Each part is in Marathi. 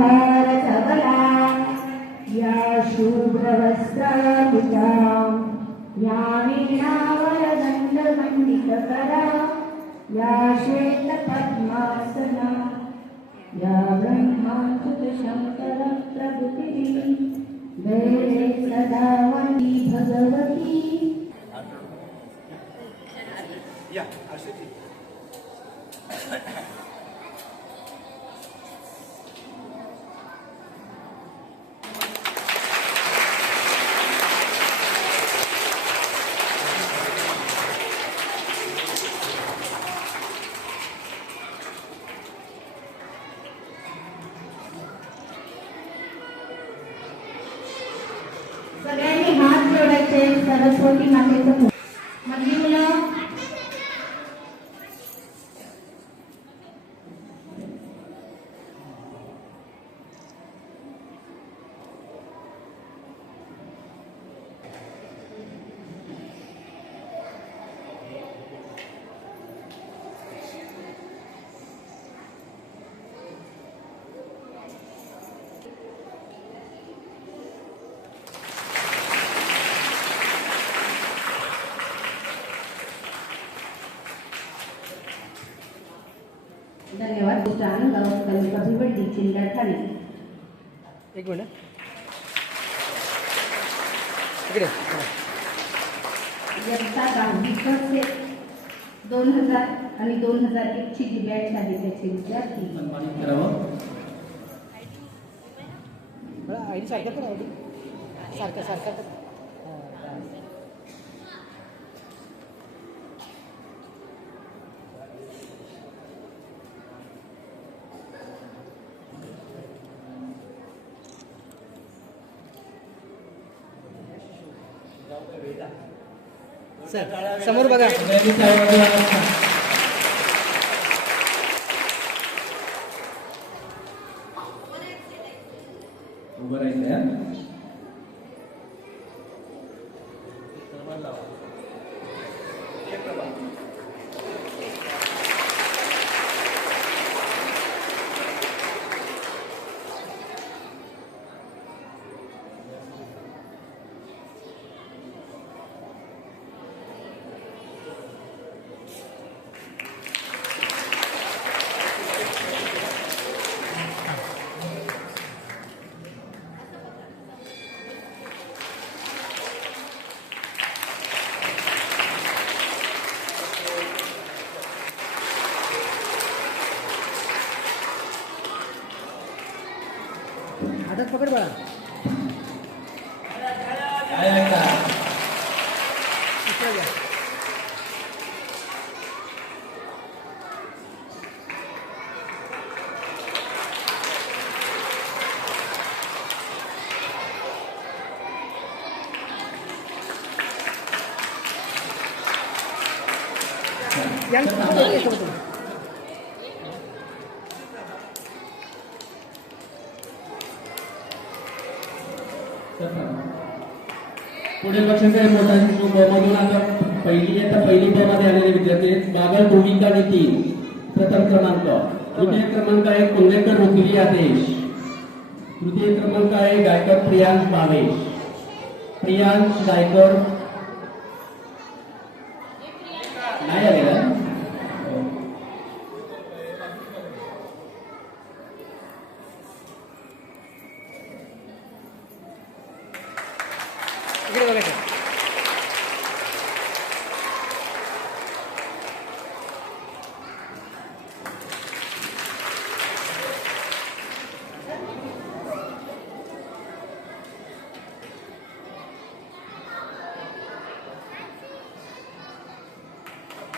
हार सबला या शुभ्रवस्त्राकुचा या वीणावरदण्डमण्डितकरा या श्वेतपद्मासना या ब्रह्माच्युतशङ्कर प्रभृतिः वैरे सदा वन्दी भगवती या आरती सगळ्यांनी हात जोडायचे सरस्वती मातेचं मधली मुलं धन्यवाद. गाव तालुका भिवंडी जिल्हा ठाणे. एक मिनिट इकडे इयत्ता 10वी 2000 आणि 2001 ची जी बॅच आहे त्याचे विद्यार्थी सन्मानित करावं. आयडी सारखं तर आयडी सारखं सारखं तर सर समोर बघा. सगळ्यांनी टाळ्या वाजवा. उभं राहायचं आहे. हातात पकड बघा. काय ऐका. इकडे घ्या. पुढे बक्षीस मधून आता पहिली मध्ये आलेले विद्यार्थी बागल भूमिका नितीन प्रथम क्रमांक. द्वितीय क्रमांक आहे कुंडेकर रुक्मिणी आदेश. तृतीय क्रमांक आहे गायकर प्रियांश भावेश. प्रियांश गायकर नाही आलेला. इकडे बघा सर.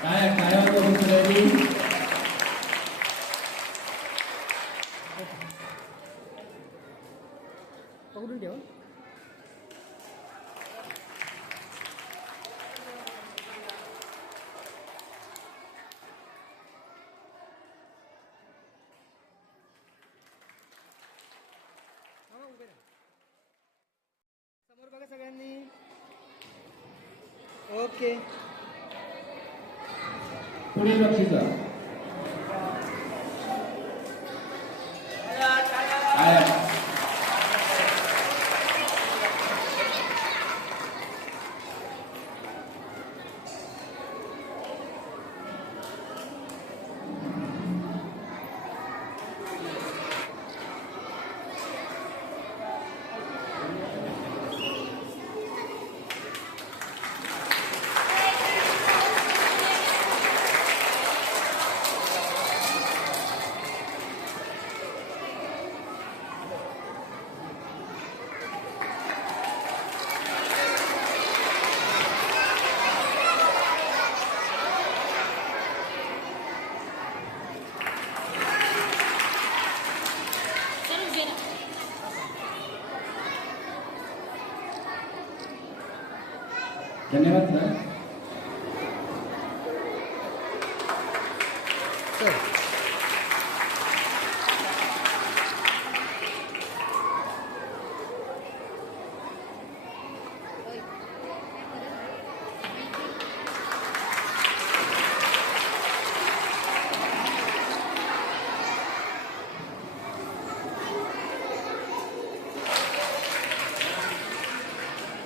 काय काय होतं सगळ्यांनी. पकडून ठेवा. समोर बघा सगळ्यांनी. ओके. पुढील बक्षीस धन्यवाद सर. सर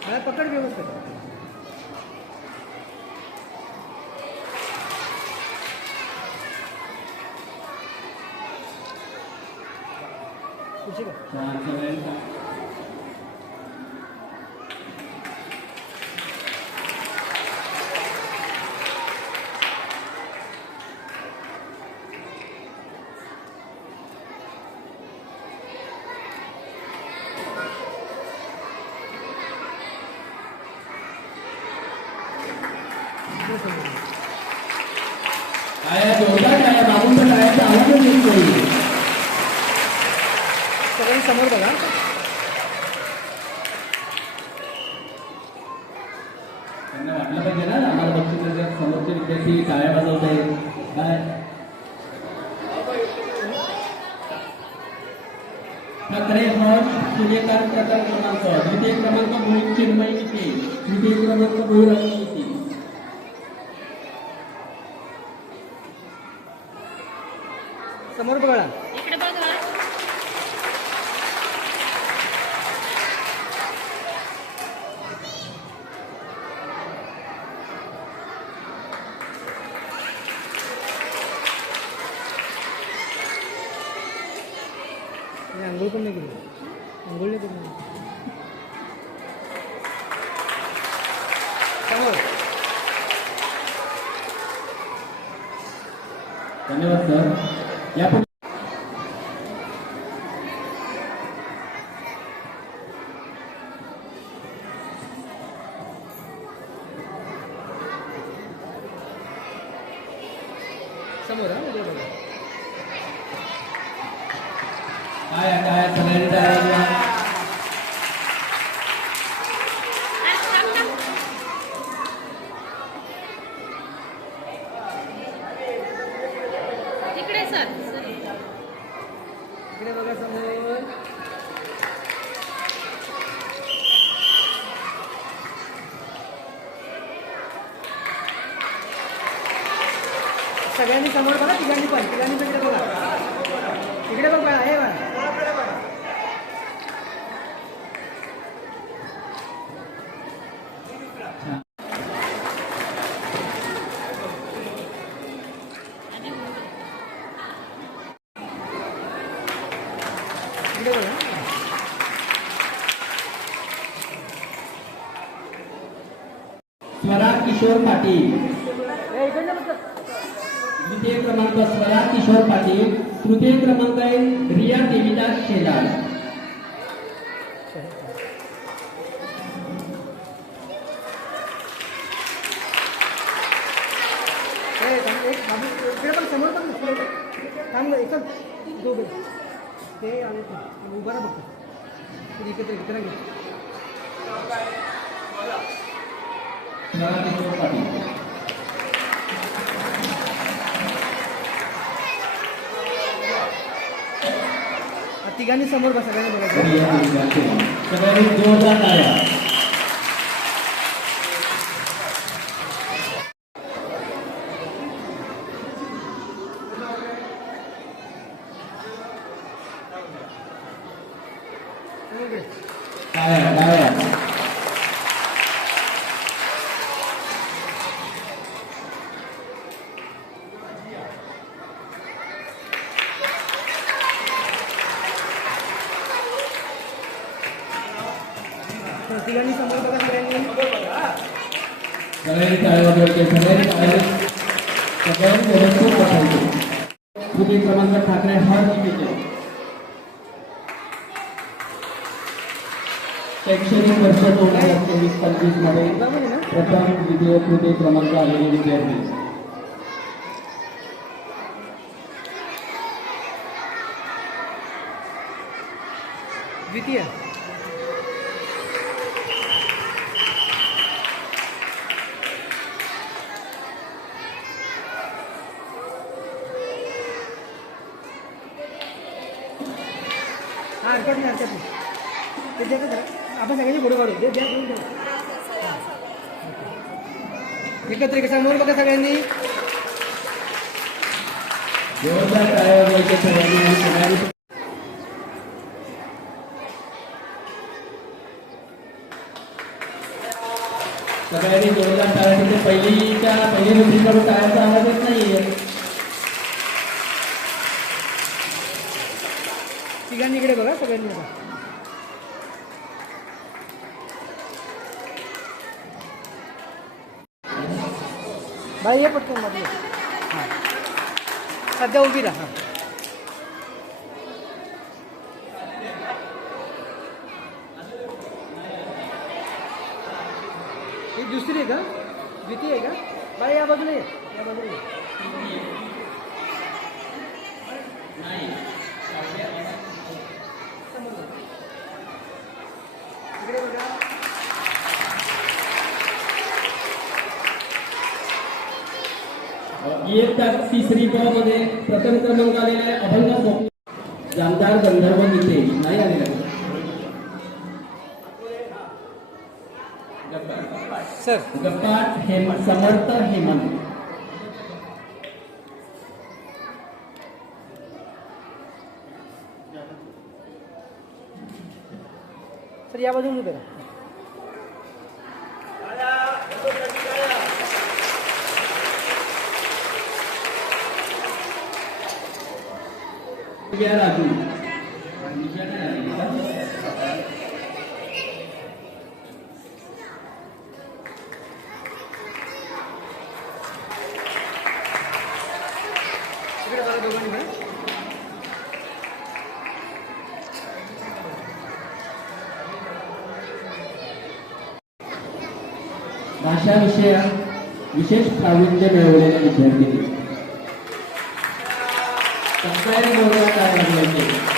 मला पकड व्यवस्थित. खुशी का? छान सगळ्यांचा काय जोरदार काय बाबूंचा टाळ्याचा आवाजच येतोय. सगळ्यांनी समोर बघा. त्यांना वाटलं पाहिजे ना आम्हाला बघतो जर समोरचे विद्यार्थी टाळ्या वाजवत आहेत काय. ठाकरे हॉल सूर्यकांत प्रचार क्रमांक द्वितीय क्रमांक मोहित चिन्मय विखे तृतीय क्रमांक भूराणी विखे. समोर बघा. इकडे बघा. मी आंघोळ पण नाही केली. आंघोळ नाही केली. समोर. धन्यवाद सर. यापुढे समोर हा उद्या बघा. काय सगळ्यांनी टाळ्या वाजवा. इकडे सर. इकडे बघा समोर. सगळ्यांनी समोर बघा. तिघांनी पण इकडे बघा. इकडे बघ बाळा. हे बाळा. इकडे बघा. स्वरा किशोर पाटील हे इकडे बघ. द्वितीय क्रमांक स्वरा किशोर पाटील तृतीय क्रमांक आहे रिया देवीदास शेलार. एक बाबू इकडे पण समोर पण थांब एकच दोघे ते आले उभा ना बघतो एकत्र एकत्र घे. स्वरा किशोर पाटील. तिघांनी समोर बसा. सगळ्यांनी बघायचं. रिया देवीदास शेलार. सगळ्यांनी जोरदार टाळ्या. टाळ्या. तिघांनी समोर बघा. सगळ्यांनी टाळ्या वाजवायचे. सगळ्यांनी व्यवस्थित बसायचे. तृतीय क्रमांक ठाकरे हॉल विखे शैक्षणिक वर्ष 2024-25 मध्ये प्रथम द्वितीय तृतीय क्रमांक आलेले विद्यार्थी. द्वितीय हां हरकत नाही हरकत नाही ते द्या जरा आपण सगळ्यांनी फोटो काढू दे द्या घेऊन द्या एकत्र एक समोर बघा सगळ्यांनी जोरदार टाळ्या वाजवायच्या सगळ्यांनी आणि सगळ्यांनी सगळ्यांनी जोरदार टाळ्या म्हणजे पहिली दुसरीकडून टाळ्याचा आवाज येत नाहीये. तिघांनी इकडे बघा सगळ्यांनी बघा बाई ये पटकन मध्ये हां सध्या उभी राहा हां ही दुसरी आहे का द्वितीय आहे का बाई या बाजूला ये या बाजूला ये इकडे बघा इयत्ता तिसरी ब मध्ये प्रथम क्रमांक आलेला आहे अभंग स्वप्न जामदार गंधर्व गीते नाही आलेला सर गप्पाट हेमंत समर्थ हेमंत सर या बाजून उभे राहा राजू इकडे बघा दोघांनी पण भाषा विषयात विशेष प्रावीण्य मिळवलेले विद्यार्थी सगळ्यांनी जोरदार टाळ्या वाजवायच्या.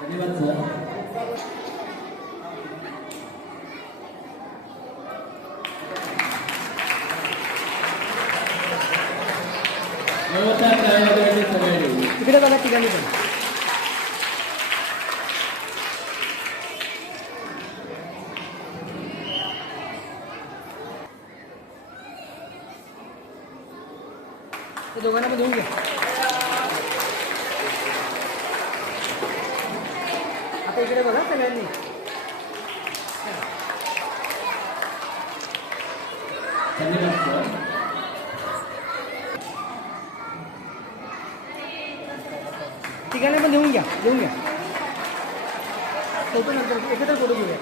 धन्यवाद सर. जोरदार टाळ्या वाजवायच्या सगळ्यांनी. इकडे बघा तिघांनी पण ते दोघांना पण घेऊन घ्या आता इकडे बघा सगळ्यांनी धन्यवाद सर. तिघांना पण घेऊन घ्या फोटो नंतर एकत्र फोटो घेऊया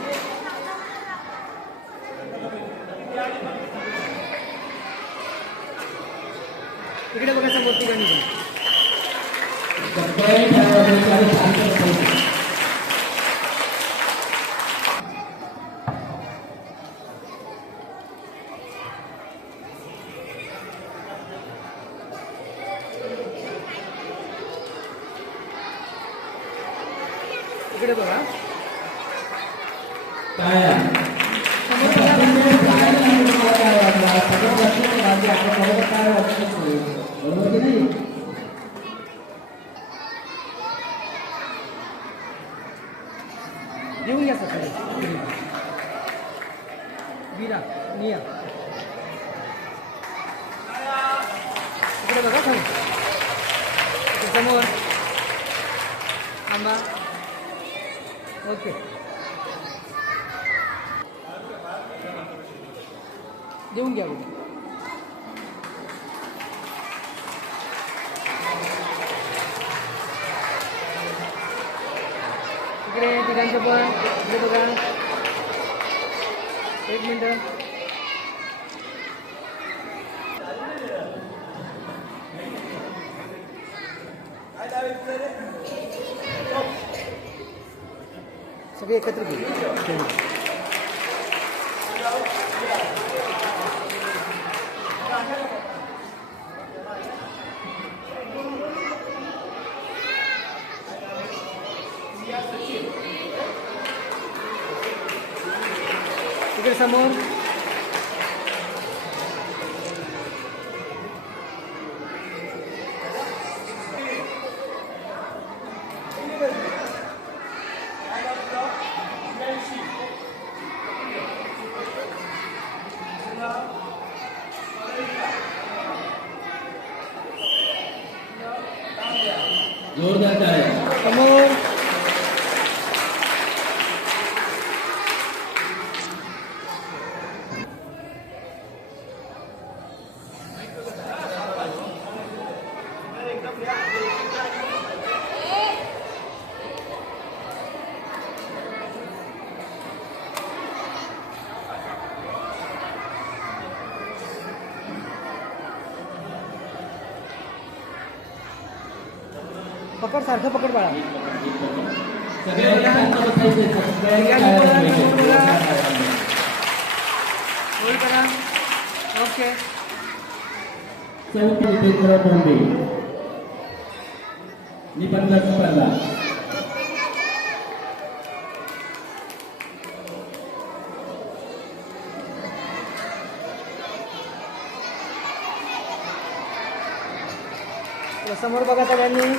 इकडे बघा समोर तिघांनी पण सगळ्यांनी टाळ्या वाजवायच्या आणि शांत बसायचं. इकडे बघा टाळ्या. समोर बघा बरोबर की नाही? घेऊन घ्या सर वीरा निया इकडे बघा खाली इकडे समोर आंबा ओके देऊन घ्या बघा इकडे तिघांचं पण इकडे बघा एक मिनटं सगळे एकत्र घेऊ इकडे समोर जोरदार टाळ्या. समोर पकड, सारखं पकड बाळा. सगळ्यांनी शांत बसायचे. सगळ्यांनी टाळ्या वाजवायच्या. जोरदार टाळ्या. होल्ड करा. ओके. चौथी विकेट बॉम्बे. निबंध स्पर्धा. समोर बघा सगळ्यांनी.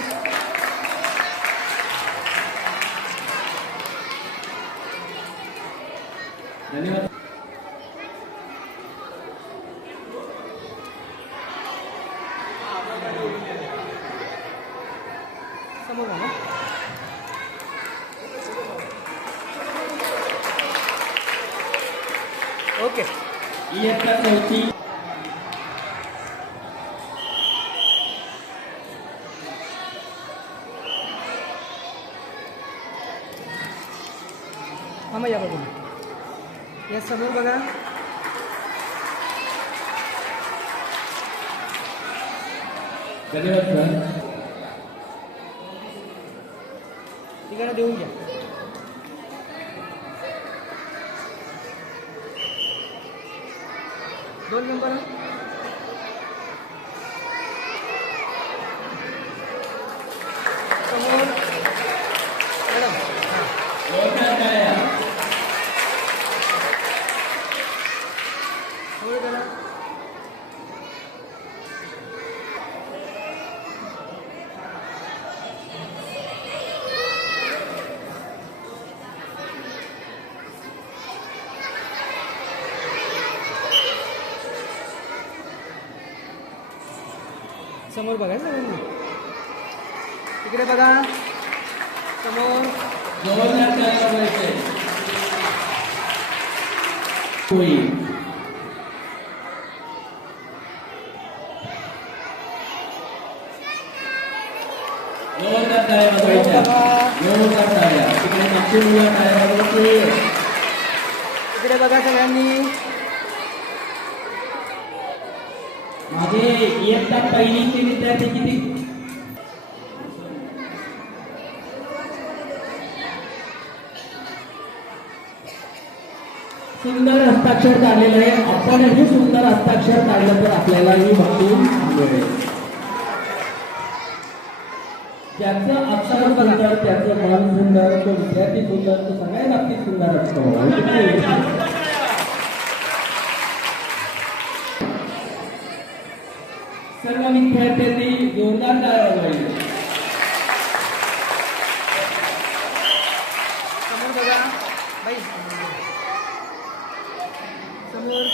धन्यवाद. समोर बघा. ओके. इयत्ता चौथी. थांबा या बाजूला. या समोर बघा. धन्यवाद सर. तिकडे देऊन घ्या. दोन नंबर. समोर मॅडम. हां. जोरदार टाळ्या. होल्ड करा. समोर बघा सगळ्यांनी. तिकडे बघा. समोर. जोरदार टाळ्या वाजवायचे. होईल. जोरदार टाळ्या वाजवायच्या. जोरदार टाळ्या. तिकडे मागची मुलं टाळ्या वाजवायची. तिकडे बघा सगळ्यांनी. माझे इयत्ता पहिलीचे विद्यार्थी किती? सुंदर हस्ताक्षर काढलेलं आहे. आपणही सुंदर हस्ताक्षर काढलं तर आपल्यालाही बघून मिळेल. ज्याचं अक्षर सुंदर, त्याचं मन सुंदर, तो विद्यार्थी सुंदर, तो सगळ्या बाबतीत सुंदर असतो. सर्व विद्यार्थ्यांनी जोरदार टाळ्या वाजवायच्या. समोर बघा. बाई समोर.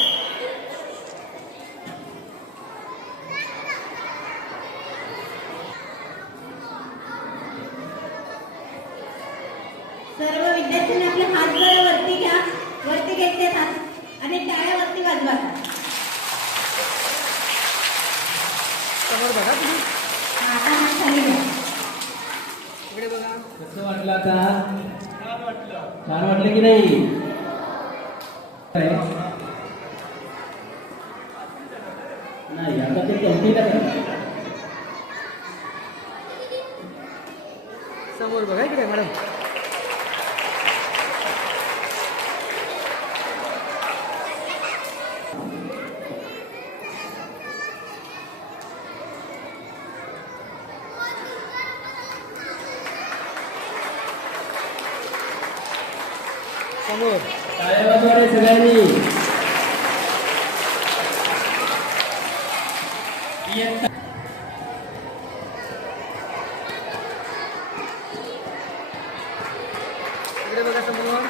सर्व विद्यार्थ्यांनी आपले हात जरा वरती घ्या. वरती घेतले हात आणि टाळ्या वरती वाजवा. समोर बघा तुम्ही. आता हात खाली घ्या. इकडे बघा. कसं वाटलं आता? छान वाटलं की नाही? नाही, आता ते चौथीला करतात. समोर बघा इकडे मॅडम. समोर. टाळ्या वाजवा रे सगळ्यांनी. इयत्ता इकडे बघा समोर.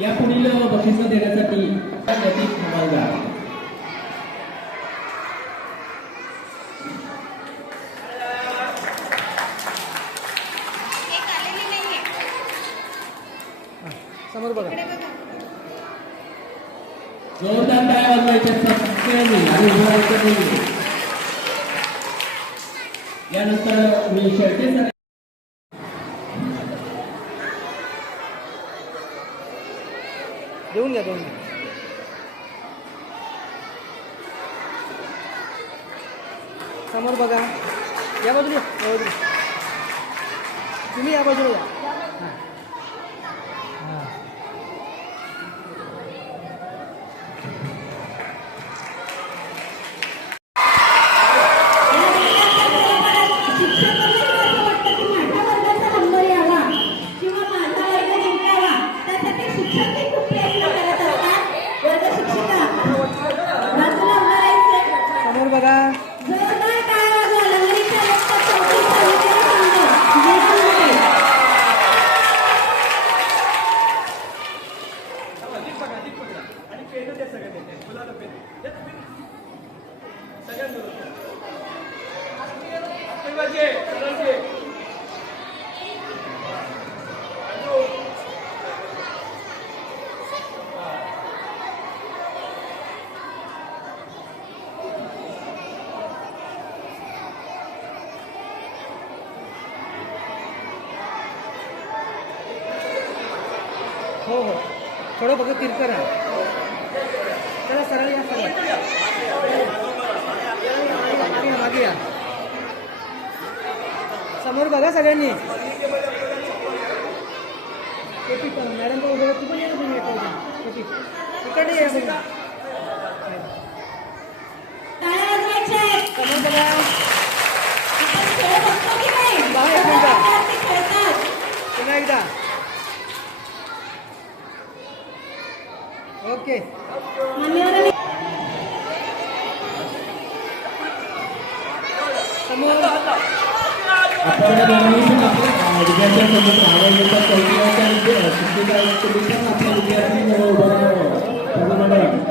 या पुढील बक्षीस देण्यासाठी प्रतीक हवालदार. समोर बघा. जोरदार काय वाजवायचे सगळ्यांनी आणि उभं राहायचं नाही. यानंतर मी शेळके सर देऊन घ्या दोन. समोर बघा. या बाजूला या बाजूला. तुम्ही या बाजूला या. हां हां. समोर बघा. हो हो थोडं बघा तिरकं राहा. चला सरळ या सरळ. मागे या, मागे या. समोर बघा सगळ्यांनी. मॅडम का उभं तू पण या तुम्ही इकडे या बघा. समोर बघा. पुन्हा एकदा. ओके. समोर आपण विद्यार्थ्यांसोबत आवाज येतात शिक्षिका तुम्ही पण आपल्या विद्यार्थी उभं राहावं. मॅडम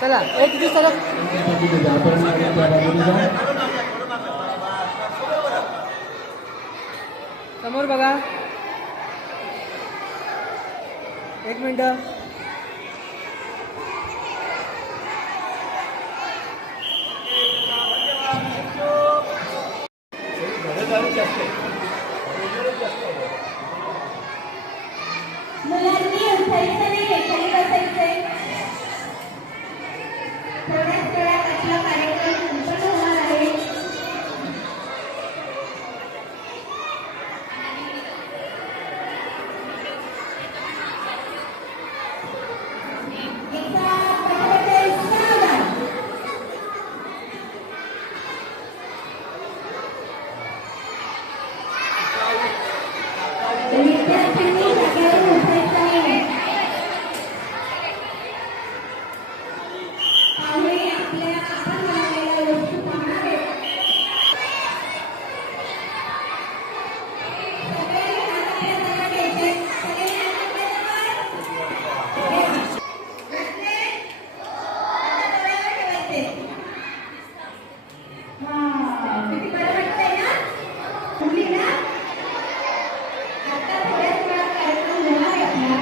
चला एक दिवस चला. समोर बघा. एक मिनिट. मुलांनी उठायचं नाही, खाली बसायचंय. थोड्याच वेळात आपला कार्यक्रम संपन्न होणार आहे. विद्यार्थ्यांनी जागेवरून उठायचं नाही. पाहुणे आपल्या आपण बनवलेल्या वस्तू पाहणार आहेत. सगळ्यांनी हात आपल्या जवळ घ्यायचे. सगळ्यांनी हात आपल्या जवळ. घातले. आता डोळ्यावर ठेवायचे. हां, किती बरं वाटतंय ना? मुली ना? आता थोड्याच वेळात कार्यक्रम होणार आहे आपला.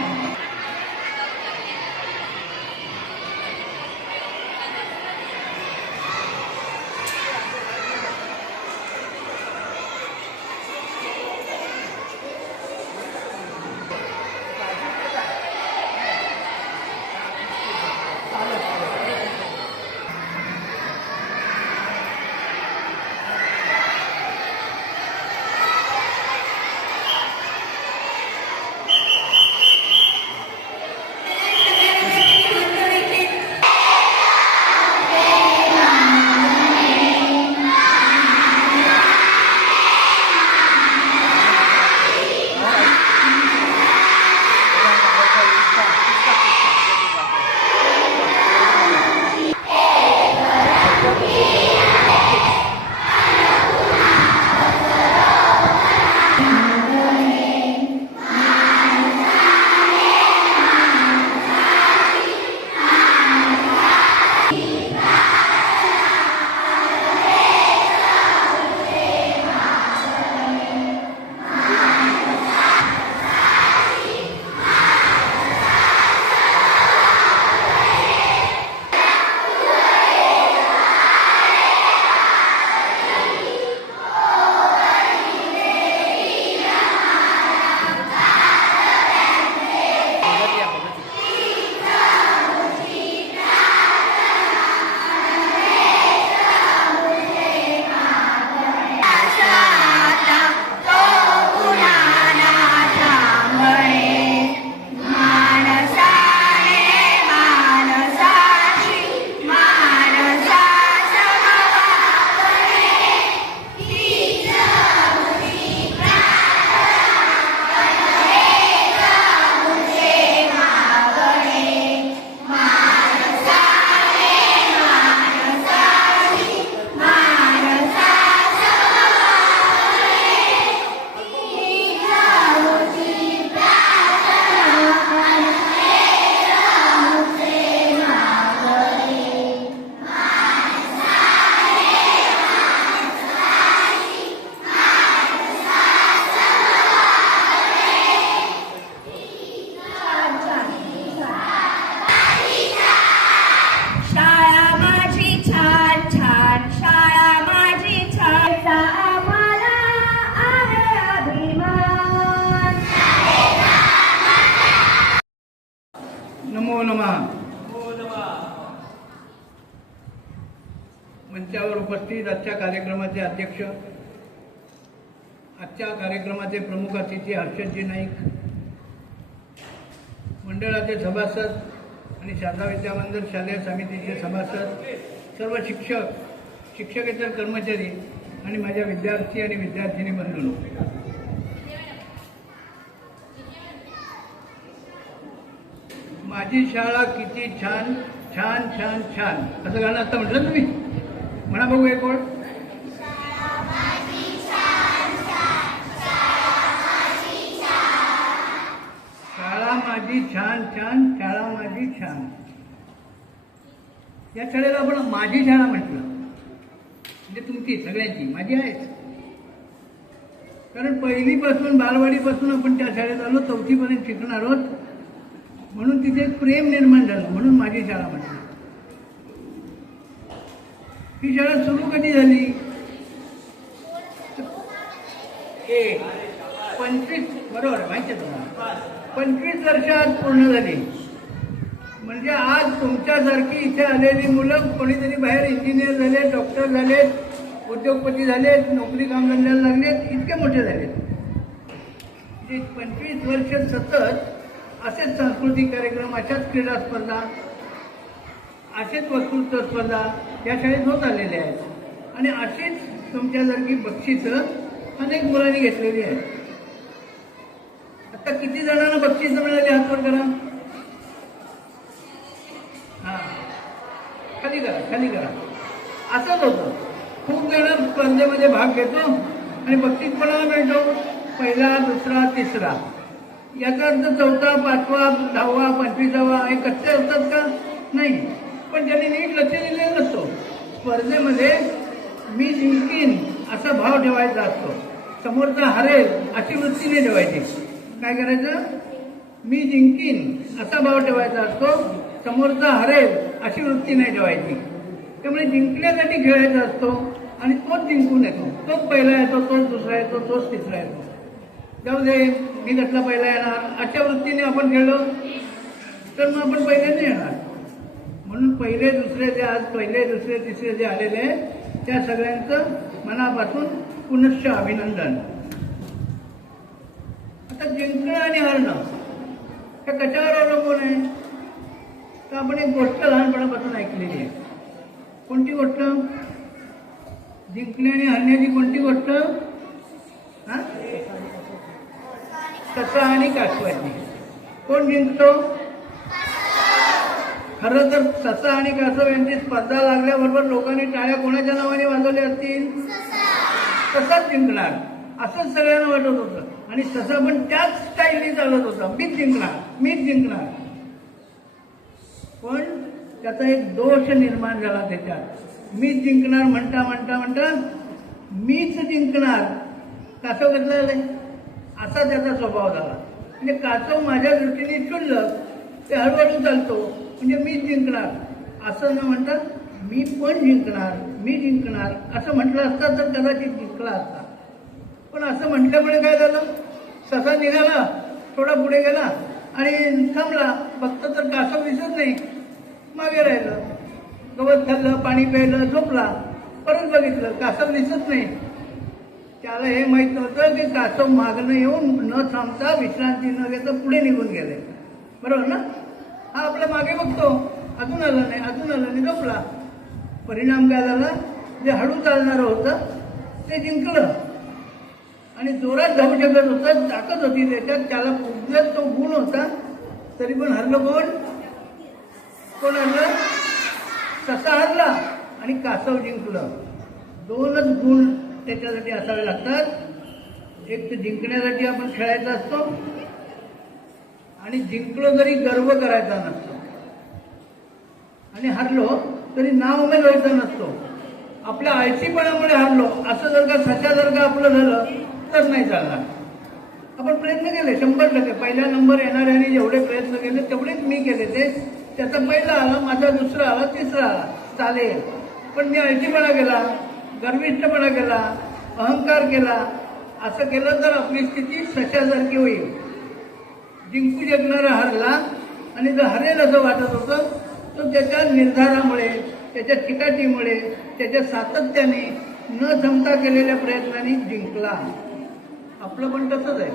उपस्थित आजच्या कार्यक्रमाचे अध्यक्ष, आजच्या कार्यक्रमाचे प्रमुख अतिथी हर्षदजी नाईक, मंडळाचे सभासद आणि शारदा विद्यामंदिर शालेय समितीचे सभासद, सर्व शिक्षक, शिक्षकेतर कर्मचारी आणि माझ्या विद्यार्थी आणि विद्यार्थिनी बंधूंनो, माझी शाळा किती छान छान छान छान असं गाणं आता म्हटलं तुम्ही म्हणा बघू एक ओळ. शाळा माझी छान छान, शाळा माझी छान. या शाळेला आपण माझी शाळा म्हटलं म्हणजे तुमची सगळ्यांची, माझी आहेच. कारण पहिलीपासून बालवाडीपासून आपण त्या शाळेत आलो, 4थी पर्यंत शिकणार आहोत, म्हणून तिथे एक प्रेम निर्माण झालं, म्हणून माझी शाळा म्हटली. ही शाळा सुरू कधी झाली? 25 बरोबर माहिती आहे तुम्हाला, 25 वर्ष आज पूर्ण झाली. म्हणजे आज तुमच्यासारखी इथे आलेली मुलं कोणीतरी बाहेर इंजिनियर झाले, डॉक्टर झाले, उद्योगपती झाले, नोकरी कामधंद्याला लागलेत, इतके मोठे झालेत. म्हणजे 25 वर्ष सतत असेच सांस्कृतिक कार्यक्रम, अशाच क्रीडा स्पर्धा, असेच वक्तृत्व स्पर्धा या शाळेत होत आलेल्या आहेत. आणि अशीच तुमच्यासारखी बक्षिसं अनेक मुलांनी घेतलेली आहेत. आता किती जणांना बक्षिसं मिळाली हातवर करा. हां, खाली करा, खाली करा. असंच होतं, खूप जण स्पर्धेमध्ये भाग घेतो आणि बक्षीस कोणाला मिळतो? पहिला, दुसरा, तिसरा. याचा अर्थ 4था, 5वा, 10वा, 25वा हे कच्चे असतात का? नाही. पण त्यांनी नीट लक्ष दिलेलं नसतो. स्पर्धेमध्ये मी जिंकीन असा भाव ठेवायचा असतो, समोरचा हरेल अशी वृत्ती नाही ठेवायची. काय करायचं? मी जिंकीन असा भाव ठेवायचा असतो, समोरचा हरेल अशी वृत्ती नाही ठेवायची. त्यामुळे जिंकण्यासाठी खेळायचा असतो आणि तोच जिंकून येतो, तोच पहिला येतो, तोच दुसरा येतो, तोच तिसरा येतो. जाऊ दे, मी कसला पहिला येणार अशा वृत्तीने आपण खेळलो तर मग आपण पहिल्यांदा येणार. म्हणून पहिले दुसरे जे आज पहिले दुसरे तिसरे जे आलेले आहेत त्या सगळ्यांचं मनापासून पुनश्च अभिनंदन. आता जिंकणं आणि हरणं हे कशावर अवलंबून आहे? तर आपण एक गोष्ट लहानपणापासून ऐकलेली आहे. कोणती गोष्ट? जिंकणे आणि हरण्याची कोणती गोष्ट? हा, ससा आणि कासवाची. कोण जिंकतो? खरं तर ससा आणि कासव यांची स्पर्धा लागल्याबरोबर लोकांनी टाळ्या कोणाच्या नावाने वाजवल्या असतील? ससाच जिंकणार असंच सगळ्यांना वाटत होतं. आणि ससा पण त्याच स्टाईलने चालत होता, मीच जिंकणार, मीच जिंकणार. पण त्याचा एक दोष निर्माण झाला त्याच्यात. मीच जिंकणार म्हणता म्हणता म्हणता मीच जिंकणार. कासव कसला आलाय असा त्याचा स्वभाव झाला. म्हणजे कासव माझ्या दृष्टीने क्षुल्लक, ते हळूहळू चालतो, म्हणजे मीच जिंकणार असं न म्हणता मी पण जिंकणार, मी जिंकणार असं म्हटलं असतं तर कदाचित जिंकला असता. पण असं म्हटल्यामुळे काय झालं? ससा निघाला, थोडा पुढे गेला आणि थांबला. फक्त तर कासव दिसत नाही, मागे राहिलं. गवत खाल्लं, पाणी प्यायलं, झोपला. परत बघितलं, कासव दिसत नाही. त्याला हे माहीत नव्हतं की कासव मागणं येऊन न थांबता विश्रांती न घेता पुढे निघून गेले. बरोबर ना? हा आपल्या मागे बघतो, अजून आला नाही, अजून आला नाही, झोपला. परिणाम काय झाला? जे हळू चालणारं होतं ते जिंकलं आणि जोरात धावू शकत होतं, ताकद होती त्याच्यात, त्याला पुढल्यात तो गुण होता, तरी पण हरलं कोण? कोण हरलं? ससा हरला आणि कासव जिंकलं. दोनच गुण त्याच्यासाठी असावे लागतात. एक तर जिंकण्यासाठी आपण खेळायचा असतो आणि जिंकलो तरी गर्व करायचा नसतो, आणि हरलो तरी नाव मिळवायचा नसतो. आपल्या आळशीपणामुळे हरलो असं जर का सचा जर का आपलं झालं तर नाही चालणार. आपण प्रयत्न केले 100%. पहिला नंबर येणाऱ्याने जेवढे प्रयत्न केले तेवढेच मी केले. ते त्याचा पहिला आला, माझा दुसरा आला, तिसरा आला, चालेल. पण मी आळशीपणा केला, गर्विष्ठपणा केला, अहंकार केला, असं केलं तर आपली स्थिती सशासारखी होईल. जिंकू शकणारा हरला आणि जर हरेल असं वाटत होतं तर त्याच्या निर्धारामुळे, त्याच्या चिकाटीमुळे, त्याच्या सातत्याने न जमता केलेल्या प्रयत्नांनी जिंकला. आपलं पण तसंच आहे.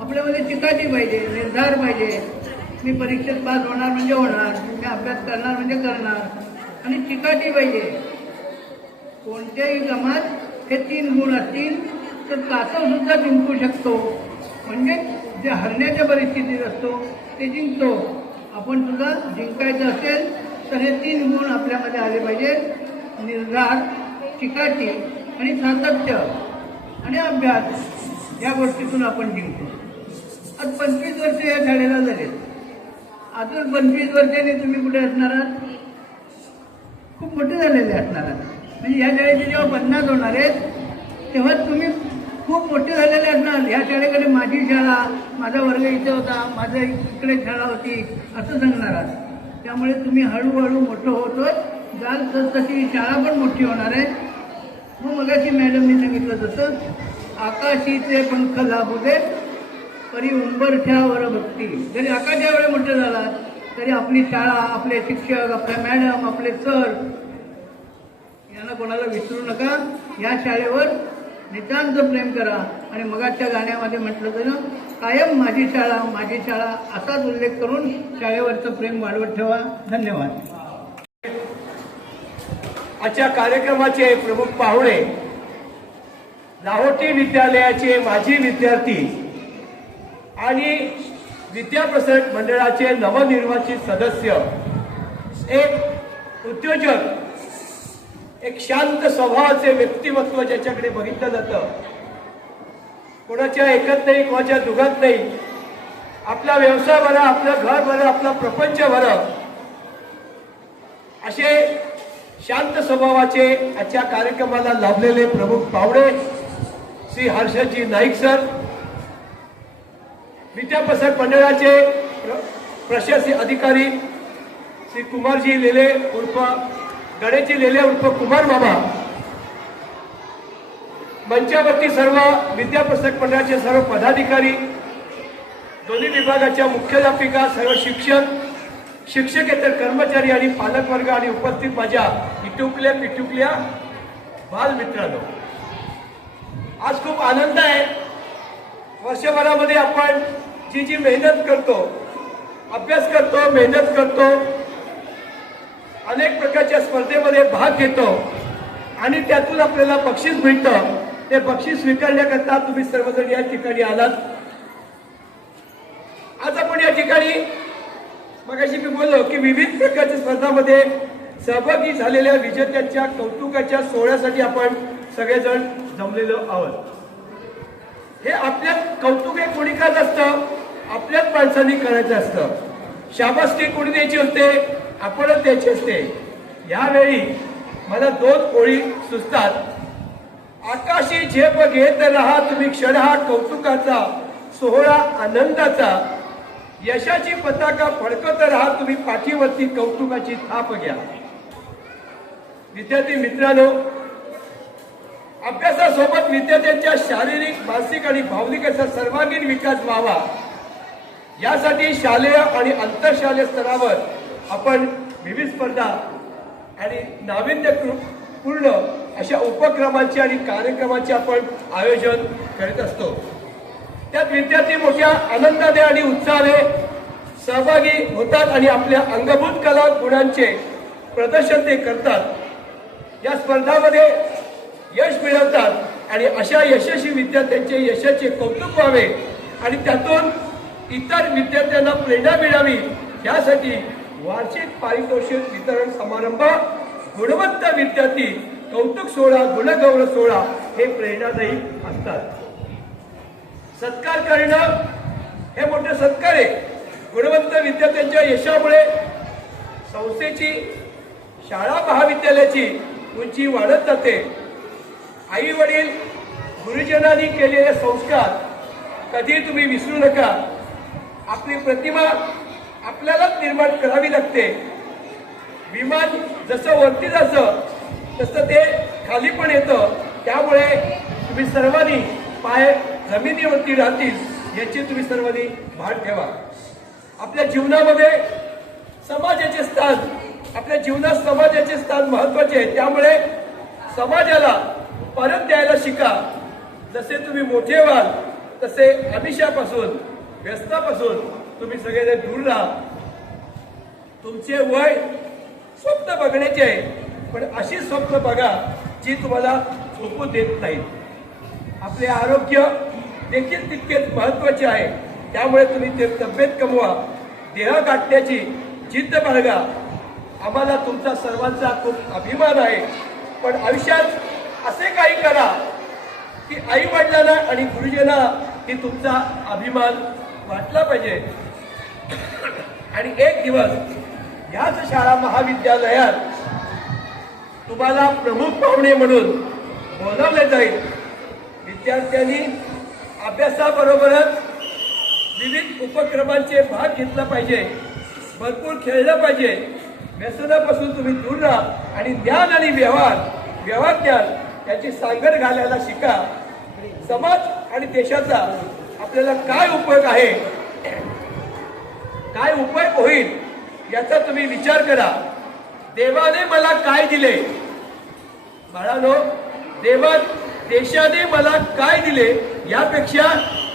आपल्यामध्ये चिकाटी पाहिजे, निर्धार पाहिजे. मी परीक्षेत पास होणार म्हणजे होणार, मी अभ्यास करणार म्हणजे करणार, आणि चिकाटी पाहिजे. कोणत्याही कामात हे 3 गुण असतील तर कासव सुद्धा जिंकू शकतो. म्हणजे जे हरण्याच्या परिस्थितीत असतो ते जिंकतो. आपण सुद्धा जिंकायचं असेल तर हे 3 गुण आपल्यामध्ये आले पाहिजे. निर्धार, चिकाटी आणि सातत्य आणि अभ्यास या गोष्टीतून आपण जिंकतो. आज 25 वर्ष या शाळेला झाले. अजून 25 वर्षांनी तुम्ही कुठे असणार आहात? खूप मोठे झालेले असणार आहात. म्हणजे या शाळेचे जेव्हा 50 होणार आहेत तेव्हा तुम्ही खूप मोठे झालेले असणार. या शाळेकडे माझी शाळा, माझा वर्ग इथे होता, माझा इकडे शाळा होती असं सांगणार आहात. त्यामुळे तुम्ही हळूहळू मोठं होतो जाल तशी शाळा पण मोठी होणार आहे. मग मगाशी मॅडमनी सांगितलं तसं आकाशीचे पंख लाभू दे परी उंबरठ्यावर भक्ती. जरी आकाशा वेळे मोठे झाला तरी आपली शाळा, आपले शिक्षक, आपल्या मॅडम, आपले सर यांना कोणाला विसरू नका. या शाळेवर नितांत प्रेम करा. आणि मगाच्या गाण्यामध्ये म्हटलं तर कायम माझी शाळा, माझी शाळा असाच उल्लेख करून शाळेवरचं प्रेम वाढवत ठेवा. धन्यवाद. आजच्या कार्यक्रमाचे प्रमुख पाहुणे लाहोटी विद्यालयाचे माजी विद्यार्थी आणि विद्याप्रसारक मंडळाचे नवनिर्वाचित सदस्य, एक उद्योजक, एक शांत स्वभावाचे व्यक्तिमत्व ज्याच्याकडे बघितलं जातं, कोणाच्या ऐकत नाही, कोणाच्या दुघत नाही, आपला व्यवसाय बरा, आपलं घर बरं, आपला प्रपंच बरं, असे शांत स्वभावाचे आजच्या कार्यक्रमाला लाभलेले प्रमुख पाहुणे श्री हर्षदजी नाईक सर, विद्याप्रसारक मंडळाचे प्रशासकीय अधिकारी श्री कुमारजी लेले उर्फ गणेशजी लेले उर्फ कुमार मामा, मंचावरती सर्व विद्याप्रसारक मंडळाचे सर्व पदाधिकारी, दोन्ही विभागाच्या मुख्याध्यापिका, सर्व शिक्षक, शिक्षकेतर कर्मचारी आणि पालकवर्ग आणि उपस्थित माझ्या इटुकल्या पिटुकल्या बालमित्रांनो, आज खूप आनंद आहे. वर्षभरामध्ये आपण जी जी मेहनत करतो, अभ्यास करतो, मेहनत करतो, अनेक प्रकारच्या स्पर्धेमध्ये भाग घेतो आणि त्यातून आपल्याला बक्षीस मिळतं. ते बक्षीस स्वीकारण्याकरता तुम्ही सर्वजण या ठिकाणी आलात. आज आपण या ठिकाणी मगाशी मी बोललो की विविध प्रकारच्या स्पर्धांमध्ये सहभागी झालेल्या विजेत्यांच्या कौतुकाच्या सोहळ्यासाठी आपण सगळेजण जमलेलो आहोत. हे आपल्या कौतुक हे कोणी करत असतं, आपल्याच माणसांनी करायचं असतं. शाबासकी कोणी द्यायची असते, आपणच द्यायची असते. यावेळी मला 2 ओळी सुचतात. आकाशी झेप घेत राहा तुम्ही क्षण हा कौतुकाचा, सोहळा आनंदाचा, यशाची पताका फडकत राहा तुम्ही पाठीवरती कौतुकाची थाप घ्या. विद्यार्थी मित्रांनो, अभ्यासासोबत विद्यार्थ्यांच्या शारीरिक, मानसिक आणि भावनिक असा सर्वांगीण विकास व्हावा यासाठी शालेय आणि आंतरशालेय स्तरावर आपण विविध स्पर्धा आणि नाविन्यपूर्ण अशा उपक्रमांचे आणि कार्यक्रमांचे आपण आयोजन करीत असतो. त्यात विद्यार्थी मोठ्या आनंदाने आणि उत्साहाने सहभागी होतात आणि आपल्या अंगभूत कला गुणांचे प्रदर्शन ते करतात. या स्पर्धांमध्ये यश मिळवतात आणि अशा यशस्वी विद्यार्थ्यांचे यशाचे कौतुक व्हावे आणि त्यातून इतर विद्यार्थ्यांना प्रेरणा मिळावी यासाठी वार्षिक पारितोषिक वितरण समारंभ, गुणवंत विद्यार्थी कौतुक सोहळा, गुणगौरव सोहळा हे प्रेरणादायी असतात. सत्कार करणं हे मोठे सत्कार आहे. गुणवंत विद्यार्थ्यांच्या यशामुळे संस्थेची, शाळा महाविद्यालयाची उंची वाढत जाते. आई वडील, गुरुजनांनी केलेले संस्कार कधी तुम्ही विसरू नका. आपली प्रतिमा आपल्यालाच निर्माण करावी लागते. विमान जसं वरती जातं तसं ते खाली पण येतं. त्यामुळे तुम्ही सर्वांनी पाय जमिनीवरती राहतील याची तुम्ही सर्वांनी भान ठेवा. आपल्या जीवनामध्ये समाजाचे स्थान आपल्या जीवनात समाजाचे स्थान महत्वाचे आहे. त्यामुळे समाजाला परत द्यायला शिका. जसे तुम्ही मोठे व्हाल तसे आमिषापासून व्यसनापासून तुम्ही सगळेजण दूर राहा. तुमचे वय स्वप्न बघण्याचे आहे, पण अशी स्वप्न बघा जी तुम्हाला झोपू देत नाहीत. आपले आरोग्य देखील तितकेच महत्वाचे आहे. त्यामुळे तुम्ही ते तब्येत कमवा, देह गाठण्याची जिद्द बाळगा. आम्हाला तुमचा सर्वांचा खूप अभिमान आहे. पण आयुष्यात असे काही करा की आई वडिलांना आणि गुरुजींना ही तुमचा अभिमान वाटला पाहिजे. आणि एक दिवस याच शाळा महाविद्यालयात तुम्हाला प्रमुख पाहुणे म्हणून बोलावले जाईल. विद्यार्थ्यांनी अभ्यासाबरोबरच विविध उपक्रमांचे भाग घेतला पाहिजे, भरपूर खेळलं पाहिजे. व्यसनापासून तुम्ही दूर राहा आणि ज्ञान आणि व्यवहार ज्ञान याची सांगड घालायला शिका. समाज आणि देशाचा आपल्याला काय उपयोग आहे, काय उपयोग होईल याचा तुम्ही विचार करा. देवाने मला काय दिले बाळांनो, देशाने मला काय दिले यापेक्षा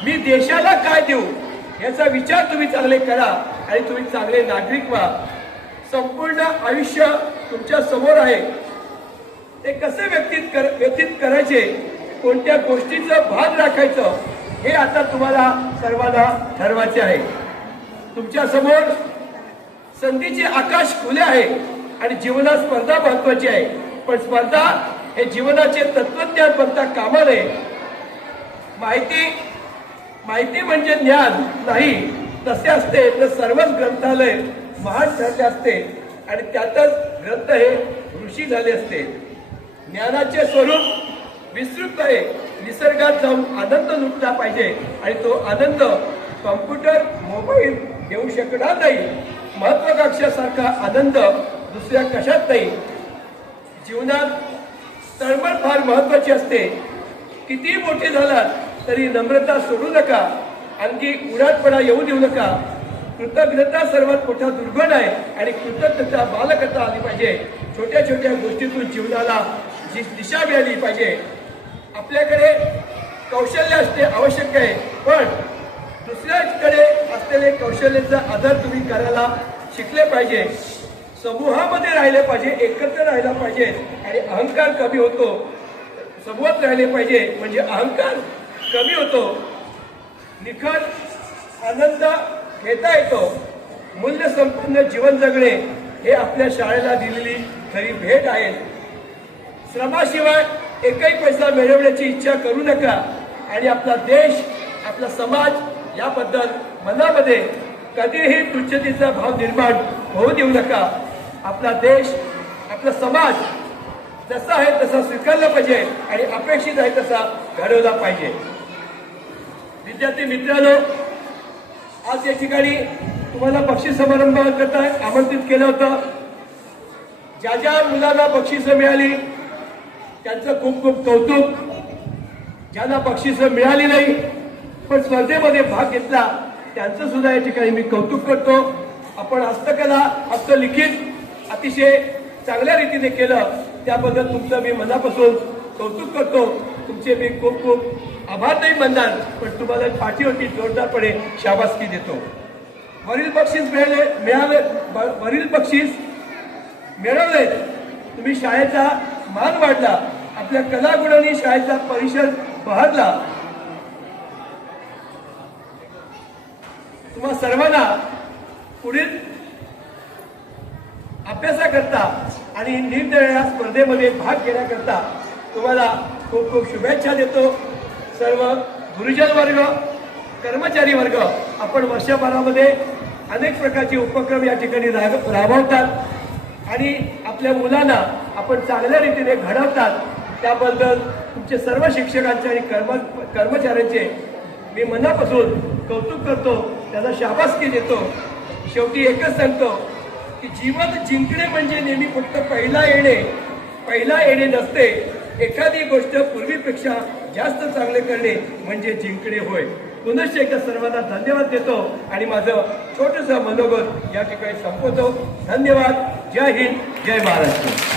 मी देशाला काय देऊ याचा विचार तुम्ही चांगले करा आणि तुम्ही चांगले नागरिक व्हा. संपूर्ण आयुष्य तुमच्या समोर आहे. ते कसे व्यतीत करायचे, कोणत्या गोष्टीचं भान राखायचं हे आता तुम्हाला सर्वांना ठरवायचे आहे. तुमच्या समोर संधीचे आकाश खुले आहे आणि जीवनात स्पर्धा महत्वाची आहे. पण स्पर्धा हे जीवनाचे तत्वज्ञान बनता कामा नये. माहिती म्हणजे ज्ञान नाही, तसे असते तर सर्वच ग्रंथालय महान ठरले असते आणि त्यातच ग्रंथ हे ऋषी झाले असते. ज्ञानाचे स्वरूप विस्तृत आहे. निसर्गात जाऊन आनंद लुटला पाहिजे आणि तो आनंद कॉम्प्युटर मोबाईल देऊ शकणार नाही. महत्वाकांक्षासारखा आनंद दुसऱ्या कशात नाही. जीवनात तळमळ फार महत्वाची असते. किती मोठे झालात तरी नम्रता सोडू नका, आणखी उडाटपणा येऊ देऊ नका. कृतज्ञता सर्वात मोठा दुर्गुण आहे आणि कृतज्ञता बालकता आली पाहिजे. छोट्या छोट्या गोष्टीतून जीवनाला जी दिशा मिळाली पाहिजे. आपल्याकडे कौशल्य असणे आवश्यक आहे, पण दुसऱ्याकडे असलेले कौशल्याचा आदर तुम्ही करायला शिकले पाहिजे. समूहामध्ये राहिले पाहिजे, एकत्र राहायला पाहिजे आणि अहंकार कमी होतो. समूहात राहिले पाहिजे म्हणजे अहंकार कमी होतो. निखळ आनंद घेता येतो. मूल्य संपन्न जीवन जगणे हे आपल्या शाळेला दिलेली खरी भेट आहे. श्रमाशिवाय एकही पैसा मिळवण्याची इच्छा करू नका आणि आपला देश, आपला समाज याबद्दल मनामध्ये कधीही तुच्छतेचा भाव निर्माण होऊ देऊ नका. आपला देश, आपला समाज जसा आहे तसा स्वीकारला पाहिजे आणि अपेक्षित आहे तसा घडवला पाहिजे. विद्यार्थी मित्रांनो, आज या ठिकाणी तुम्हाला बक्षीस समारंभ करता आमंत्रित केलं होतं. ज्या ज्या मुलांना बक्षिसं मिळाली त्यांचं खूप खूप कौतुक. ज्यांना बक्षिसं मिळाली नाही पण स्पर्धेमध्ये भाग घेतला त्यांचं सुद्धा या ठिकाणी मी कौतुक करतो. आपण हस्तकला, हस्तलिखित अतिशय चांगल्या रीतीने केलं त्याबद्दल तुमचं मी मनापासून कौतुक करतो. तुमचे मी खूप खूप आभार नाही मानणार, पण तुम्हाला पाठीवरती जोरदारपणे शाबासकी देतो. वरील बक्षीस मिळवले, तुम्ही शाळेचा मान वाढला, आपल्या कलागुणांनी शाळेचा परिसर बहरला. तुम्हा सर्वांना पुढील अभ्यासाकरता आणि निरनिराळ्या स्पर्धेमध्ये भाग घेण्याकरता तुम्हाला खूप खूप शुभेच्छा देतो. सर्व गुरुजन वर्ग, कर्मचारी वर्ग, आपण वर्षभरामध्ये अनेक प्रकारचे उपक्रम या ठिकाणी राबवतात आणि आपल्या मुलांना आपण चांगल्या रीतीने घडवतात. त्याबद्दल तुमचे सर्व शिक्षकांचे आणि कर्मचाऱ्यांचे मी मनापासून कौतुक करतो, त्याला शाबासकी देतो. शेवटी एकच सांगतो की जीवन जिंकणे म्हणजे नेहमी फक्त पहिला येणे नसते. एखादी गोष्ट पूर्वीपेक्षा जास्त चांगले करणे म्हणजे जिंकणे होय. पुनश्च एकदा सर्वांना धन्यवाद देतो आणि माझं छोटंसं मनोगत या ठिकाणी संपवतो. धन्यवाद. जय हिंद जय महाराष्ट्र.